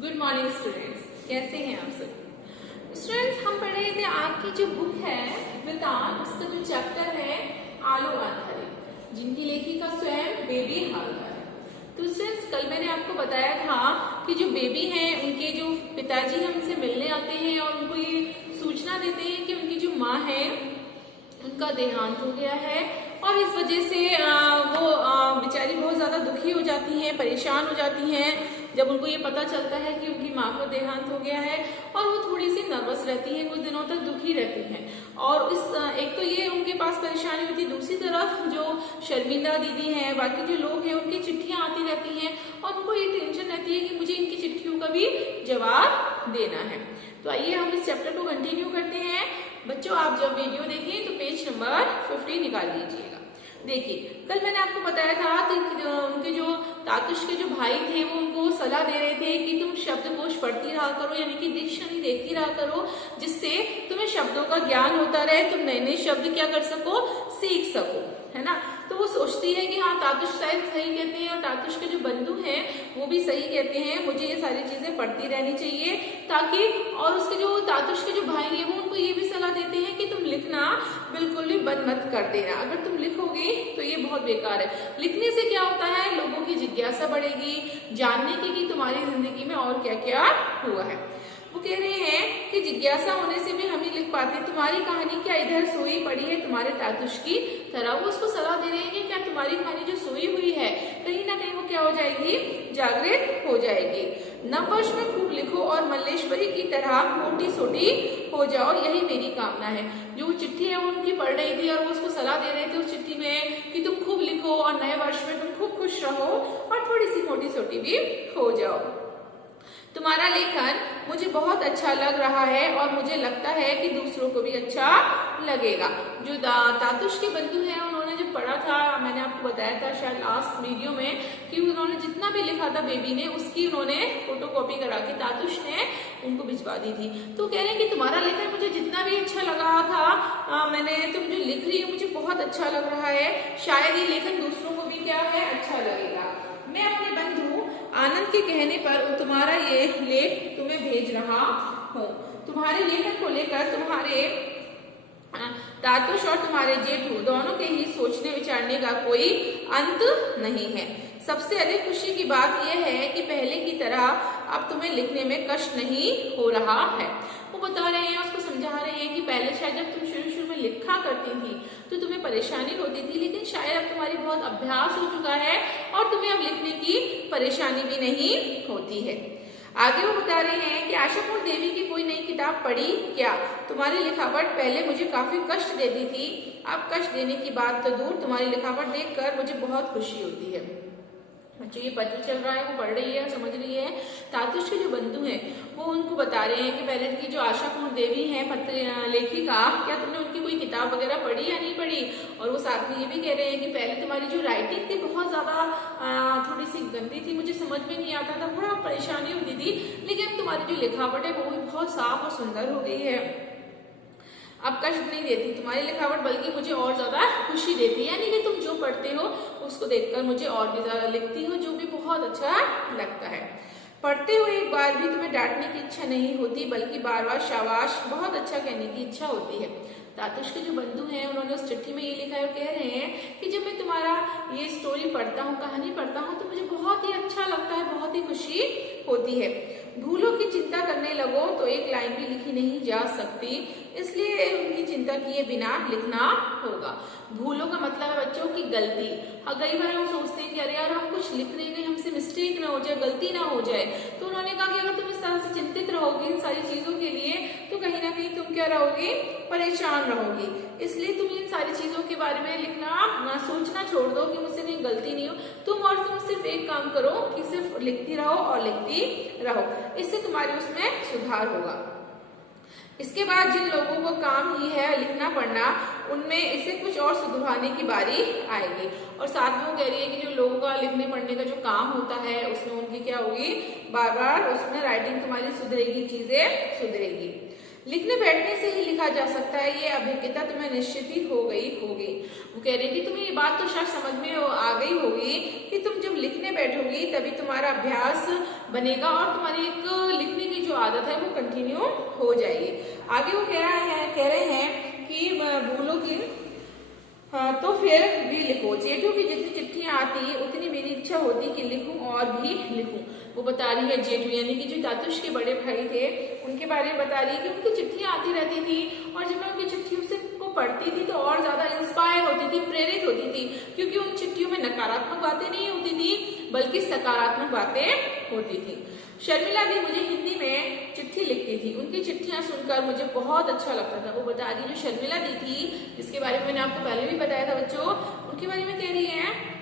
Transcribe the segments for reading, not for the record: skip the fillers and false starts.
Good morning students, कैसे हैं आप सब? स्टूडेंट्स, हम पढ़ रहे थे आपकी जो बुक है वितान, उसका जो चैप्टर है आलो आधारे, जिनकी लेखिका स्वयं बेबी हालदार है। तो स्टूडेंट्स, कल मैंने आपको बताया था कि जो बेबी हैं उनके जो पिताजी हमसे मिलने आते हैं और उनको ये सूचना देते हैं कि उनकी जो माँ है उनका देहांत हो गया है और इस वजह से वो बेचारी बहुत ज्यादा दुखी हो जाती हैं, परेशान हो जाती हैं जब उनको ये पता चलता है कि उनकी माँ को देहांत हो गया है। और वो थोड़ी सी नर्वस रहती है, कुछ दिनों तक दुखी रहती हैं। और इस एक तो ये उनके पास परेशानी होती है, दूसरी तरफ जो शर्मिंदा दीदी हैं, बाकी जो लोग हैं, उनकी चिट्ठियां आती रहती हैं और उनको ये टेंशन रहती है कि मुझे इनकी चिट्ठियों का भी जवाब देना है। तो आइए हम इस चैप्टर को कंटिन्यू करते हैं। बच्चों, आप जब वीडियो देखें तो पेज नंबर 50 निकाल लीजिएगा। देखिए, कल मैंने आपको बताया था कि उनके जो तातुश के जो भाई थे वो उनको सलाह दे रहे थे कि तुम शब्दकोश पढ़ती रहा करो, यानी कि डिक्शनरी देखती रहा करो, जिससे तुम्हें शब्दों का ज्ञान होता रहे, तुम नए नए शब्द क्या कर सको, सीख सको, है ना। तो वो सोचती है कि हाँ, तातुश शायद सही कहते हैं और तातुश के जो बंधु हैं वो भी सही कहते हैं, मुझे ये सारी चीजें पढ़ती रहनी चाहिए ताकि, और उसके जो तातुश के जो भाई हैं वो उनको ये भी सलाह देते हैं कि तुम लिखना बिल्कुल भी बंद मत कर देना। अगर तुम लिखोगे तो ये बहुत बेकार है। लिखने से क्या होता है, लोगों की जिज्ञासा बढ़ेगी, जानने की कि तुम्हारी जिंदगी में और क्या क्या हुआ है। वो कह रहे हैं कि जिज्ञासा होने से भी हम ही लिख पाते हैं। तुम्हारी कहानी क्या इधर सोई पड़ी है तुम्हारे तातुश की तरह। वो उसको सलाह दे रहे हैं कि क्या तुम्हारी कहानी जो सोई हुई है कहीं ना कहीं वो क्या हो जाएगी, जागृत हो जाएगी। नववर्ष में खूब लिखो और मल्लेश्वरी की तरह मोटी सोटी हो जाओ, यही मेरी कामना है। जो चिट्ठी है वो उनकी पढ़ रही थी और वो उसको सलाह दे रहे थे उस चिट्ठी में कि तुम खूब लिखो और नए वर्ष में तुम खूब खुश रहो और थोड़ी सी मोटी सोटी भी हो जाओ। तुम्हारा लेखन मुझे बहुत अच्छा लग रहा है और मुझे लगता है कि दूसरों को भी अच्छा लगेगा। जो तातुश के बंधु हैं उन्होंने जब पढ़ा था, मैंने आपको बताया था शायद लास्ट वीडियो में कि उन्होंने जितना भी लिखा था बेबी ने, उसकी उन्होंने फोटोकॉपी करा के तातुश ने उनको भिजवा दी थी। तो कह रहे हैं कि तुम्हारा लेखन मुझे जितना भी अच्छा लग रहा था, मैंने तुम जो लिख रही हो मुझे बहुत अच्छा लग रहा है, शायद ये लेखन दूसरों को भी क्या है, अच्छा लगेगा। मैं अपने बंधु आनंद के कहने पर तुम्हारा ये लेख तुम्हें भेज रहा हूँ। तुम्हारे लेखन को लेकर तुम्हारे तातुश और तुम्हारे जेठू दोनों के ही सोचने विचारने का कोई अंत नहीं है। सबसे अधिक खुशी की बात यह है कि पहले की तरह अब तुम्हें लिखने में कष्ट नहीं हो रहा है। वो बता रहे हैं, उसको समझा रहे हैं कि पहले शायद जब तुम शुरू में लिखा करती थी तो तुम्हें परेशानी होती थी, लेकिन शायद अब तुम्हारी बहुत अभ्यास हो चुका है और तुम्हें अब लिखने की परेशानी भी नहीं होती है। आगे वो बता रहे हैं कि आशापुर देवी की कोई नई किताब पढ़ी क्या? तुम्हारी लिखावट पहले मुझे काफी कष्ट देती थी, अब कष्ट देने की बात तो दूर, तुम्हारी लिखावट देखकर मुझे बहुत खुशी होती है। बच्चों, ये पत्र चल रहा है, वो पढ़ रही है, समझ रही है। तातुश के जो बंधु हैं वो उनको बता रहे हैं कि पहले की जो आशापूर्ण देवी है पत्र लेखिका, क्या तुमने उनकी कोई किताब वगैरह पढ़ी या नहीं पढ़ी? और वो साथ में ये भी कह रहे हैं कि पहले तुम्हारी जो राइटिंग थी बहुत ज्यादा थोड़ी सी गंदी थी, मुझे समझ में नहीं आता था, बड़ा परेशानी होती थी, लेकिन तुम्हारी जो लिखावट है वो भी बहुत साफ और सुंदर हो गई है, अब कष्ट नहीं देती तुम्हारी लिखावट, बल्कि मुझे और ज्यादा खुशी देती है। यानी कि तुम जो पढ़ते हो उसको देखकर मुझे और भी ज्यादा लिखती हो, जो भी बहुत अच्छा लगता है। पढ़ते हुए एक बार भी तुम्हें डांटने की इच्छा नहीं होती, बल्कि बार बार शाबाश, बहुत अच्छा कहने की इच्छा होती है। तातुश के जो बंधु हैं उन्होंने उस चिट्ठी में ये लिखा है और कह रहे हैं कि जब मैं तुम्हारा ये स्टोरी पढ़ता हूँ, कहानी पढ़ता हूँ, तो मुझे बहुत ही अच्छा लगता है, बहुत ही खुशी होती है। भूलों की चिंता करने लगो तो एक लाइन भी लिखी नहीं जा सकती, इसलिए उनकी चिंता किए बिना लिखना होगा। भूलों का मतलब है बच्चों की गलती। हाँ, कई बार हम सोचते हैं कि अरे यार हम कुछ लिख रहे हैं, हमसे मिस्टेक ना हो जाए, गलती ना हो जाए। तो उन्होंने कहा कि अगर तुम इस तरह से चिंतित रहोगे इन सारी चीजों के लिए तो कहीं ना कहीं तुम क्या रहोगे, परेशान रहोगी। इसलिए तुम इन सारी चीजों के बारे में लिखना सोचना छोड़ दो कि मुझसे कहीं गलती नहीं हो। तुम सिर्फ एक काम करो कि सिर्फ लिखती रहो और लिखती रहो, इससे तुम्हारे उसमें सुधार होगा। इसके बाद जिन लोगों को काम ही है लिखना पढ़ना, उनमें इसे कुछ और सुधरवाने की बारी आएगी। और साथ में वो कह रही है कि जो लोगों का लिखने पढ़ने का जो काम होता है उसमें उनकी क्या होगी, बार बार उसमें राइटिंग तुम्हारी सुधरेगी, चीजें सुधरेगी। लिखने बैठने से ही लिखा जा सकता है, ये अभिज्ञता तुम्हें निश्चित ही हो गई होगी। वो कह रही कि तुम्हें ये बात तो शायद समझ में आ गई होगी कि तुम जब लिखने बैठोगी तभी तुम्हारा अभ्यास बनेगा और तुम्हारी एक लिखने की जो आदत है वो कंटिन्यू हो जाएगी। आगे वो कह रहे हैं कि बोलोगी तो फिर भी लिखो। जेठू की जितनी चिट्ठियां आती उतनी मेरी इच्छा होती कि लिखूं और भी लिखूं। वो बता रही है जेठू यानी कि जो तातुश के बड़े भाई थे उनके बारे में बता रही है कि उनकी चिट्ठियां आती रहती थी और जब मैं उनकी चिट्ठियों से को पढ़ती थी तो और ज्यादा इंस्पायर होती थी, प्रेरित होती थी, क्योंकि उन चिट्ठियों में नकारात्मक बातें नहीं होती थी बल्कि सकारात्मक बातें होती थी। शर्मिला भी मुझे हिंदी में चिट्ठी लिखती थी, उनकी चिट्ठियां सुनकर मुझे बहुत अच्छा लगता था। वो बता रही जो शर्मिला दी थी जिसके बारे में मैंने आपको पहले भी बताया था बच्चों, उनके बारे में कह रही है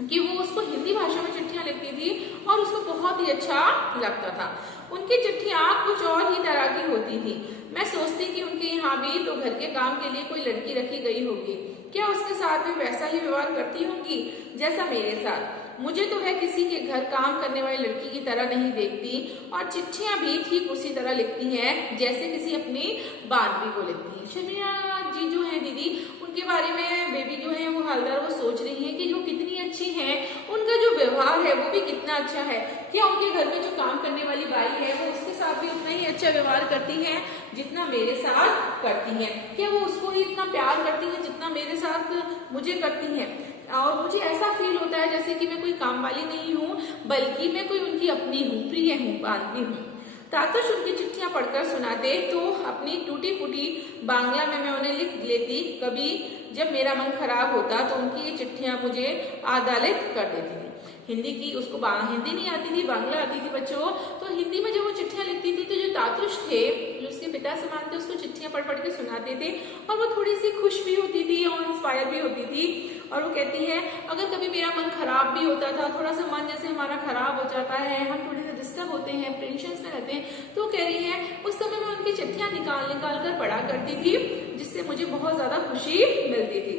कि वो उसको हिंदी भाषा में चिट्ठियां लिखती थी और उसको बहुत ही अच्छा लगता था। उनकी चिट्ठियां कुछ और ही तरह की होती थी। मैं सोचती कि उनके यहाँ भी तो घर के काम के लिए कोई लड़की रखी गई होगी, क्या उसके साथ भी वैसा ही व्यवहार करती होंगी जैसा मेरे साथ। मुझे तो वह किसी के घर काम करने वाली लड़की की तरह नहीं देखती और चिट्ठियां भी ठीक उसी तरह लिखती हैं जैसे किसी अपनी बांधवी को लिखती है। शर्मिला जी जो है दीदी, उनके बारे में बेबी जो है वो हलदर वो सोच रही है कि जो कितनी अच्छी है, उनका जो व्यवहार है वो भी कितना अच्छा है। क्या उनके घर में जो काम करने वाली बाई है वो उसके साथ भी उतना ही अच्छा व्यवहार करती है जितना मेरे साथ करती है? क्या वो उसको ही इतना प्यार करती है जितना मेरे साथ मुझे करती है? और मुझे ऐसा फील होता है जैसे कि मैं कोई काम वाली नहीं हूँ बल्कि मैं कोई उनकी अपनी हूँ, प्रिय हूँ, बांधवी हूँ। तातुश उनकी चिट्ठियां पढ़कर सुनाते तो अपनी टूटी फूटी बांग्ला में मैं उन्हें लिख लेती। कभी जब मेरा मन खराब होता तो उनकी ये चिट्ठियां मुझे आदालित कर देती थी। हिंदी की उसको हिंदी नहीं आती थी, बांग्ला आती थी बच्चों। तो हिंदी में जब वो चिट्ठियां लिखती थी तो जो तातुश थे जो उसके पिता समान थे उसको चिट्ठियां पढ़ पढ़ के सुनाते थे और वो थोड़ी सी खुश भी होती थी और इंस्पायर भी होती थी। और वो कहती है अगर कभी मेरा मन खराब भी होता था, थोड़ा सा मन जैसे हमारा खराब हो जाता है, हम थोड़े से डिस्टर्ब होते हैं, टेंशन में रहते हैं, तो कह रही है उस समय मैं उनकी चिट्ठियां निकाल कर पढ़ा करती थी जिससे मुझे बहुत ज्यादा खुशी मिलती थी।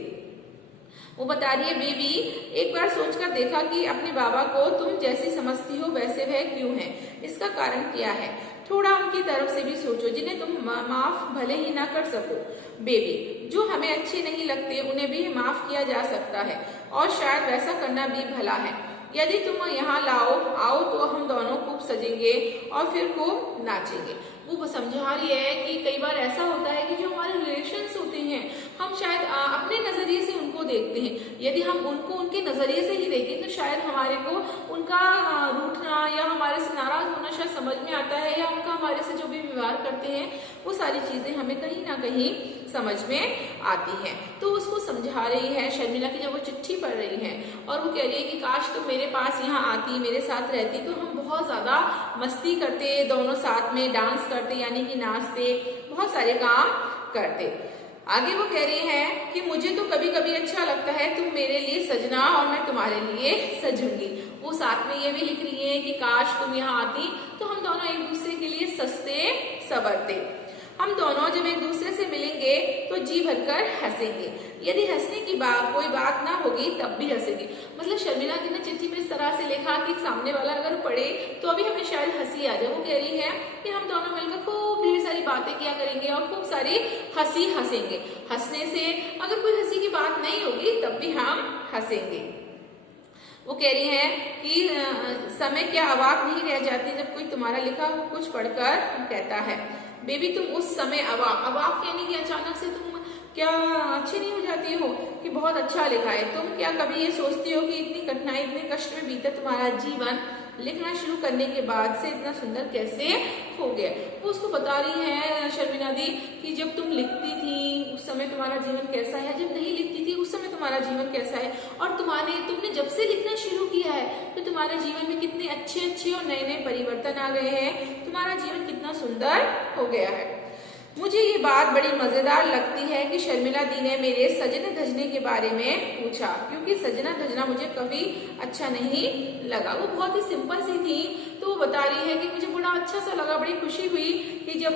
वो बता रही है बेबी, एक बार सोचकर देखा कि अपने बाबा को तुम जैसी समझती हो वैसे वह क्यों है, इसका कारण क्या है? थोड़ा उनकी तरफ से भी सोचो जिन्हें तुम माफ भले ही ना कर सको। बेबी, जो हमें अच्छे नहीं लगते उन्हें भी माफ किया जा सकता है और शायद वैसा करना भी भला है। यदि तुम यहाँ आओ तो हम दोनों खूब सजेंगे और फिर खूब नाचेंगे। वो समझा रही है कि कई बार ऐसा होता है कि जो हमारे रिलेशंस होते हैं हम शायद अपने नजरिए से उनको देखते हैं। यदि हम उनको उनके नजरिए से ही देखें तो शायद हमारे को उनका रूठना या हमारे से नाराज होना शायद समझ में आता है, या उनका हमारे से जो भी व्यवहार करते हैं वो सारी चीजें हमें कहीं ना कहीं समझ में आती हैं। तो उसको समझा रही है शर्मिला की जब वो चिट्ठी पढ़ रही है और वो कह रही है कि काश तुम मेरे पास यहाँ आती, मेरे साथ रहती तो हम बहुत ज्यादा मस्ती करते, दोनों साथ में डांस करते यानी कि नाचते, बहुत सारे काम करते। आगे वो कह रही है कि मुझे तो कभी कभी अच्छा लगता है तुम मेरे लिए सजना और मैं तुम्हारे लिए सजूंगी। वो साथ में ये भी लिख रही है कि काश तुम यहाँ आती तो हम दोनों एक दूसरे के लिए सजते संवरते। हम दोनों जब एक दूसरे से मिलेंगे तो जी भरकर हंसेंगे, यदि हंसने की कोई बात ना होगी तब भी हंसेंगे। मतलब शर्मिला जी ने चिट्ठी में इस तरह से लिखा कि सामने वाला अगर पढ़े तो अभी हमें शायद हंसी आ जाए। वो कह रही है कि हम दोनों मिलकर खूब ढेर सारी बातें किया करेंगे और खूब सारी हंसी हंसेंगे। हंसने से अगर कोई हंसी की बात नहीं होगी तब भी हम हंसेंगे। वो कह रही है कि समय क्या अवाक नहीं रह जाती जब कोई तुम्हारा लिखा कुछ पढ़कर कहता है। बेबी, तुम उस समय अवाक यानी कि अचानक से तुम क्या अच्छी नहीं हो जाती हो कि बहुत अच्छा लिखा है? तुम क्या कभी ये सोचती हो कि इतनी कठिनाई इतने कष्ट में बीता तुम्हारा जीवन, लिखना शुरू करने के बाद से इतना सुंदर कैसे हो गया? वो उसको बता रही है शर्मिला दी कि जब तुम लिखती थी उस समय तुम्हारा जीवन कैसा है, जब नहीं लिखती थी उस समय तुम्हारा जीवन कैसा है, और तुमने जब से लिखना शुरू किया है तो तुम्हारे जीवन में कितने अच्छे अच्छे और नए नए परिवर्तन आ गए हैं, तुम्हारा जीवन कितना सुंदर हो गया है। मुझे ये बात बड़ी मजेदार लगती है कि शर्मिला दी ने मेरे सजने धजने के बारे में पूछा, क्योंकि सजना धजना मुझे कभी अच्छा नहीं लगा। वो बहुत ही सिंपल सी थी तो वो बता रही है कि मुझे बड़ा अच्छा सा लगा, बड़ी खुशी हुई कि जब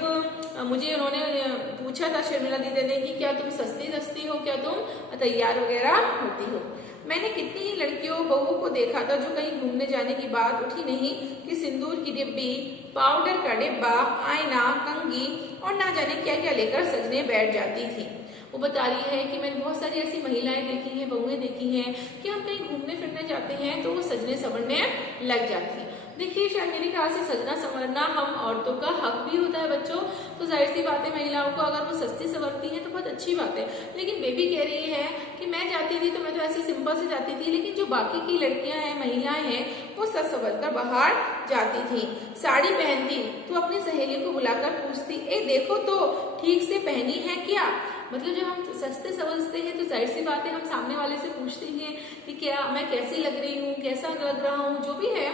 मुझे उन्होंने पूछा था शर्मिला दी ने कि क्या तुम सस्ती धजती हो, क्या तुम तैयार वगैरह होती हो। मैंने कितनी ही लड़कियों बहुओं को देखा था जो कहीं घूमने जाने की बात उठी नहीं कि सिंदूर की डिब्बी, पाउडर का डिब्बा, आईना, कंघी और ना जाने क्या क्या लेकर सजने बैठ जाती थी। वो बता रही है कि मैंने बहुत सारी ऐसी महिलाएं देखी हैं, बहुएं देखी हैं कि हम कहीं घूमने फिरने जाते हैं तो वो सजने संवरने लग जाती हैं। देखिए, शायद मेरे ख्याल से सजना संवरना हम औरतों का हक भी होता है बच्चों। तो जाहिर सी बात है, महिलाओं को अगर वो सस्ती संवरती है तो बहुत अच्छी बात है। लेकिन बेबी कह रही है कि मैं जाती थी तो मैं तो ऐसे सिंपल से जाती थी, लेकिन जो बाकी की लड़कियां हैं, महिलाएं हैं, वो सज संवर कर बाहर जाती थी, साड़ी पहनती तो अपनी सहेलियों को बुलाकर पूछती, ए देखो तो ठीक से पहनी है क्या। मतलब जब हम सस्ते समझते हैं तो जाहिर सी बात है हम सामने वाले से पूछते हैं कि क्या मैं कैसी लग रही हूँ, कैसा लग रहा हूँ, जो भी है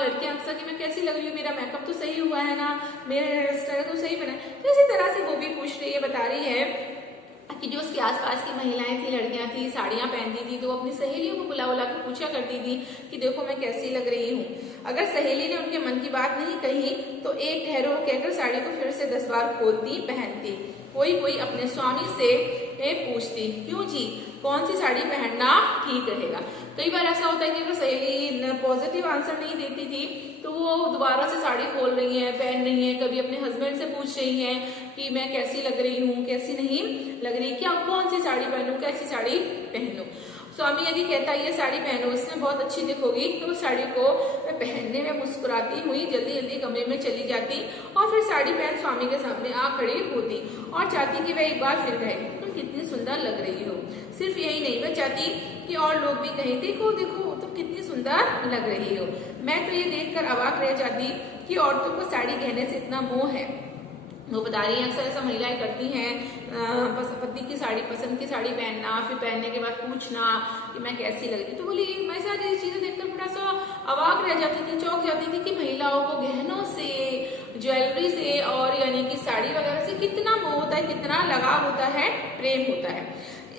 लड़कियां अक्सर कि मैं कैसी लग रही हूँ, मेरा मेकअप तो सही हुआ है ना, मेरा हेयर स्टाइल तो सही बना है। तो इसी तरह से वो भी पूछ रही है, बता रही है कि जो उसके आसपास की महिलाएं थी, लड़कियां थी, साड़ियां पहनती थी, तो अपनी सहेलियों को बुला बुला कर पूछा करती थी कि देखो मैं कैसी लग रही हूँ। अगर सहेली ने उनके मन की बात नहीं कही तो एक ठहरो कहकर साड़ी को फिर से 10 बार खोलती, पहनती। कोई कोई अपने स्वामी से पूछती, क्यों जी, कौन सी साड़ी पहनना ठीक रहेगा। कई बार ऐसा होता है कि अगर सहेली पॉजिटिव आंसर नहीं देती थी तो वो दोबारा से साड़ी खोल रही है, पहन रही है, कभी अपने हस्बैंड से पूछ रही है कि मैं कैसी लग रही हूँ, कैसी नहीं लग रही, क्या कौन सी साड़ी पहनूं, कैसी साड़ी पहनूं। स्वामी यदि कहता है ये साड़ी पहनो, इसमें बहुत अच्छी दिखोगी, तो उस साड़ी को पहनने में मुस्कुराती हुई जल्दी जल्दी कमरे में चली जाती और फिर साड़ी पहन स्वामी के सामने आ खड़ी होती और चाहती कि वह एक बार फिर कहे तुम कितनी सुंदर लग रही हो। सिर्फ यही नहीं, वह चाहती कि और लोग भी कहें देखो देखो तुम कितनी सुंदर लग रही हो। मैं तो ये देखकर अवाक रह जाती कि औरतों को साड़ी गहने से इतना मोह है। वो बता रही है अक्सर ऐसा महिलाएं करती हैं, पति की साड़ी, पसंद की साड़ी पहनना, फिर पहनने के बाद पूछना कि मैं कैसी लग रही। तो बोली मैं सारी चीजें देखकर थोड़ा सा अवाक रह जाती थी, चौंक जाती थी कि महिलाओं को गहनों से, ज्वेलरी से और यानी कि साड़ी वगैरह से कितना मोह होता है, कितना लगाव होता है, प्रेम होता है।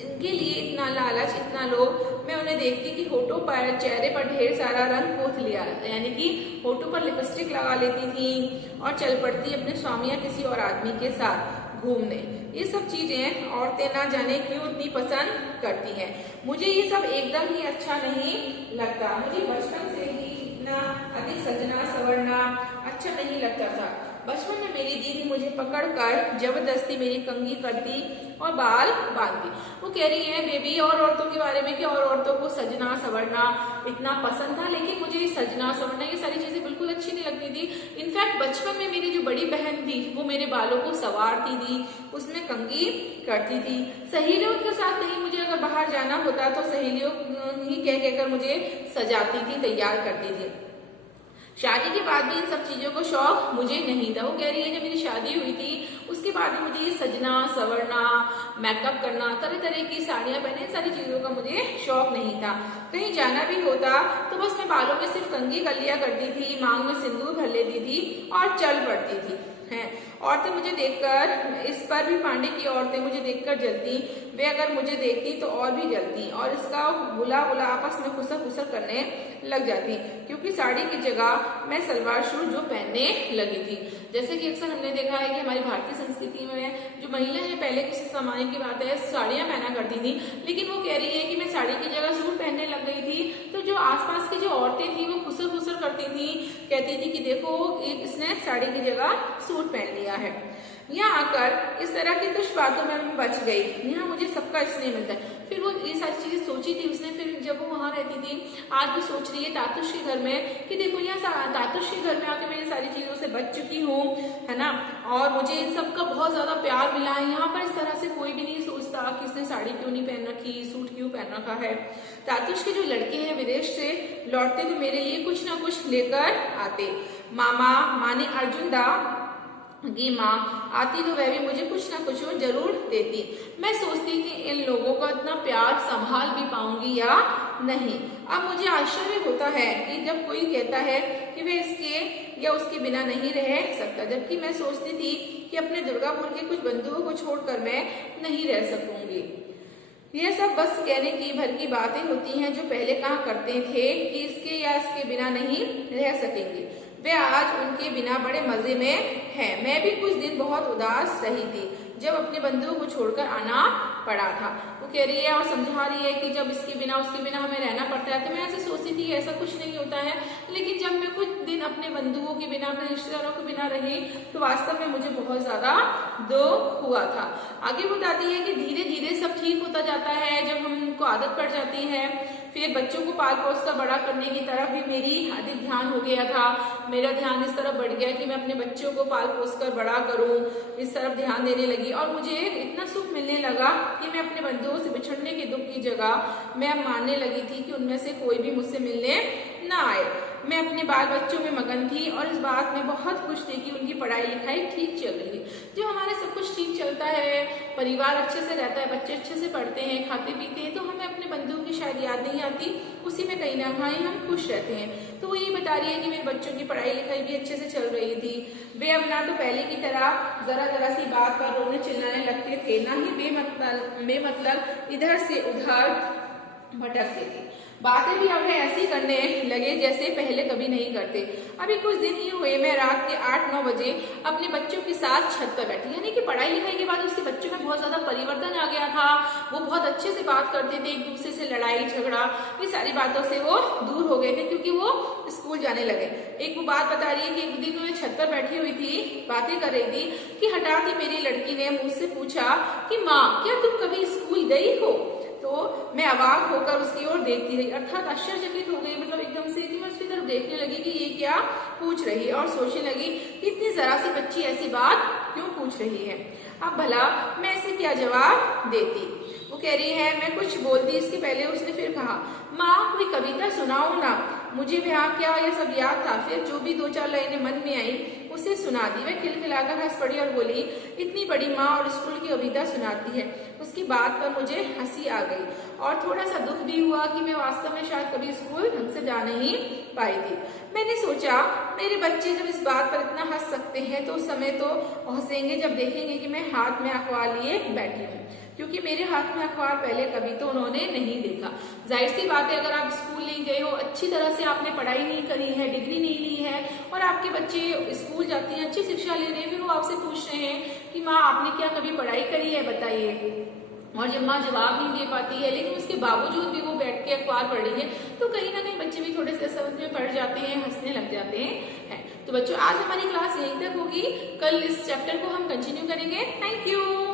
इनके लिए इतना लालच, इतना लोभ। मैं उन्हें देखती कि होठों पर, चेहरे पर ढेर सारा रंग पोत लिया, यानी कि होठों पर लिपस्टिक लगा लेती थी और चल पड़ती अपने स्वामी या किसी और आदमी के साथ घूमने। ये सब चीजें औरतें ना जाने क्यों इतनी पसंद करती हैं। मुझे ये सब एकदम ही अच्छा नहीं लगता। मुझे बचपन से ही इतना अधिक सजना संवरना अच्छा नहीं लगता था। बचपन में मेरी दीदी मुझे पकड़कर जबरदस्ती मेरी कंघी करती और बाल बांधती। वो कह रही है बेबी और औरतों के बारे में कि और औरतों को सजना संवरना इतना पसंद था, लेकिन मुझे सजना संवरना ये सारी चीजें बिल्कुल अच्छी नहीं लगती थी। इनफैक्ट बचपन में मेरी जो बड़ी बहन थी वो मेरे बालों को संवारती थी, उसमें कंघी करती थी। सहेलियों के साथ कहीं मुझे अगर बाहर जाना होता तो सहेलियों ही कह कहकर मुझे सजाती थी, तैयार करती थी। शादी के बाद भी इन सब चीजों को शौक मुझे नहीं था। वो कह रही है जब मेरी शादी हुई थी उसके बाद भी मुझे ये सजना संवरना, मेकअप करना, तरह तरह की साड़ियां पहने, इन सारी चीजों का मुझे शौक नहीं था। कहीं जाना भी होता तो बस मैं बालों में सिर्फ कंघी कर लिया करती थी, मांग में सिंदूर भर लेती थी और चल पड़ती थी। औरतें मुझे देखकर, इस पर भी पांडे की औरतें मुझे देखकर जलती, वे अगर मुझे देखती तो और भी जलती और इसका बुला बुला आपस में खुसर खुसर करने लग जाती, क्योंकि साड़ी की जगह मैं सलवार सूट जो पहनने लगी थी। जैसे कि अक्सर हमने देखा है कि हमारी भारतीय संस्कृति में जो महिला है पहले किसी जमाने की बात है साड़ियां पहना करती थी, लेकिन वो कह रही है कि मैं साड़ी की जगह सूट पहनने लग गई थी। तो जो आसपास की जो औरतें थी वो खुसर खुसर करती थी, कहती थी कि देखो इसने साड़ी की जगह सूट पहन लिया है। यहाँ आकर इस तरह की कुछ बातों में मैं बच गई, यहाँ मुझे सबका स्नेह मिलता है। फिर वो ये सारी चीजें सोची थी उसने, फिर जब वो वहां रहती थी, आज भी सोच रही है तातुश के घर में कि देखो यहाँ तातुश के घर में आके मैं इन सारी चीजों से बच चुकी हूँ, है ना, और मुझे इन सब का बहुत ज्यादा प्यार मिला है। यहाँ पर इस तरह से कोई भी नहीं सोचता कि इसने साड़ी क्यों नहीं पहन रखी, सूट क्यों पहन रखा है। तातुश के जो लड़के हैं विदेश से लौटते तो मेरे लिए कुछ ना कुछ लेकर आते। मामा माने अर्जुन दा की माँ आती तो वह भी मुझे कुछ ना कुछ जरूर देती। मैं सोचती कि इन लोगों का इतना प्यार संभाल भी पाऊंगी या नहीं। अब मुझे आश्चर्य होता है कि जब कोई कहता है कि वह इसके या उसके बिना नहीं रह सकता, जबकि मैं सोचती थी कि अपने दुर्गापुर के कुछ बंधुओं को छोड़कर मैं नहीं रह सकूंगी। यह सब बस कहने की भर की बातें होती हैं जो पहले कहा करते थे कि इसके या इसके बिना नहीं रह सकेंगे। वे आज उनके बिना बड़े मजे में हैं। मैं भी कुछ दिन बहुत उदास रही थी जब अपने बंधुओं को छोड़कर आना पड़ा था। वो कह रही है और समझा रही है कि जब इसके बिना उसके बिना हमें रहना पड़ता है। तो मैं ऐसे सोचती थी ऐसा कुछ नहीं होता है, लेकिन जब मैं कुछ दिन अपने बंधुओं के बिना, अपने रिश्तेदारों के बिना रही तो वास्तव में मुझे बहुत ज्यादा दुख हुआ था। आगे बताती है कि धीरे धीरे सब ठीक होता जाता है जब हमको आदत पड़ जाती है। फिर बच्चों को पाल पोस कर बड़ा करने की तरफ भी मेरी अधिक ध्यान हो गया था। मेरा ध्यान इस तरफ बढ़ गया कि मैं अपने बच्चों को पाल पोस कर बड़ा करूं, इस तरफ ध्यान देने लगी। और मुझे इतना सुख मिलने लगा कि मैं अपने बंधुओं से बिछड़ने के दुख की जगह मैं अब मानने लगी थी कि उनमें से कोई भी मुझसे मिलने ना आए। मैं अपने बाल बच्चों में मगन थी और इस बात में बहुत खुश थी कि उनकी पढ़ाई लिखाई ठीक चल रही है। जो हमारे सब कुछ ठीक चलता है, परिवार अच्छे से रहता है, बच्चे अच्छे से पढ़ते हैं, खाते पीते हैं, तो हमें अपने बंधुओं की शायद याद नहीं आती, उसी में कहीं ना कहीं हम खुश रहते हैं। तो वो ये बता रही है कि मेरे बच्चों की पढ़ाई लिखाई भी अच्छे से चल रही थी। वे अब ना तो पहले की तरह जरा जरा सी बात पर रोने चिल्लाने लगते थे, ना ही बेमतलब इधर से उधर भटकते थे। बातें भी अब ऐसी करने लगे जैसे पहले कभी नहीं करते। अभी कुछ दिन ही हुए मैं रात के 8-9 बजे अपने बच्चों के साथ छत पर बैठी, यानी कि पढ़ाई लिखाई के बाद उसके बच्चों में बहुत ज्यादा परिवर्तन आ गया था। वो बहुत अच्छे से बात करते थे, एक दूसरे से लड़ाई झगड़ा ये सारी बातों से वो दूर हो गए थे क्योंकि वो स्कूल जाने लगे। एक वो बात बता रही है कि एक दिन मैं छत पर बैठी हुई थी, बातें कर रही थी कि हठात ही मेरी लड़की ने मुझसे पूछा कि माँ क्या तुम कभी स्कूल गई हो? तो मैं अवाक होकर उसकी ओर देखती रही, अर्थात आश्चर्यचकित हो गई, मतलब एकदम से कि मैं उसकी तरफ देखने लगी कि ये क्या पूछ रही है और सोचने लगी कि इतनी जरा सी बच्ची ऐसी बात क्यों पूछ रही है। अब भला मैं इसे क्या जवाब देती। वो कह रही है मैं कुछ बोलती इसके पहले उसने फिर कहा माँ कोई कविता सुनाओ ना। मुझे वहाँ क्या यह सब याद था, फिर जो भी 2-4 लाइनें मन में आई उसे सुना दी। वह खिलखिलाकर हंस पड़ी और बोली इतनी बड़ी माँ और स्कूल की कविता सुनाती है। उसकी बात पर मुझे हंसी आ गई और थोड़ा सा दुख भी हुआ कि मैं वास्तव में शायद कभी स्कूल ढंग से जा नहीं पाई थी। मैंने सोचा मेरे बच्चे जब इस बात पर इतना हंस सकते हैं तो उस समय तो हंसेंगे जब देखेंगे कि मैं हाथ में अखबार लिए बैठी हूँ, क्योंकि मेरे हाथ में अखबार पहले कभी तो उन्होंने नहीं देखा। जाहिर सी बात है अगर आप स्कूल नहीं गए हो, अच्छी तरह से आपने पढ़ाई नहीं करी है, डिग्री नहीं ली है और आपके बच्चे स्कूल जाते हैं, अच्छी शिक्षा ले रहे हैं, फिर वो आपसे पूछ रहे हैं कि माँ आपने क्या कभी पढ़ाई करी है बताइए, और जब माँ जवाब नहीं दे पाती है लेकिन उसके बावजूद भी वो बैठ के अखबार पढ़ रही है, तो कहीं ना कहीं बच्चे भी थोड़े से समझ में पड़ जाते हैं, हंसने लग जाते हैं। तो बच्चों आज हमारी क्लास यहीं तक होगी, कल इस चैप्टर को हम कंटिन्यू करेंगे। Thank you.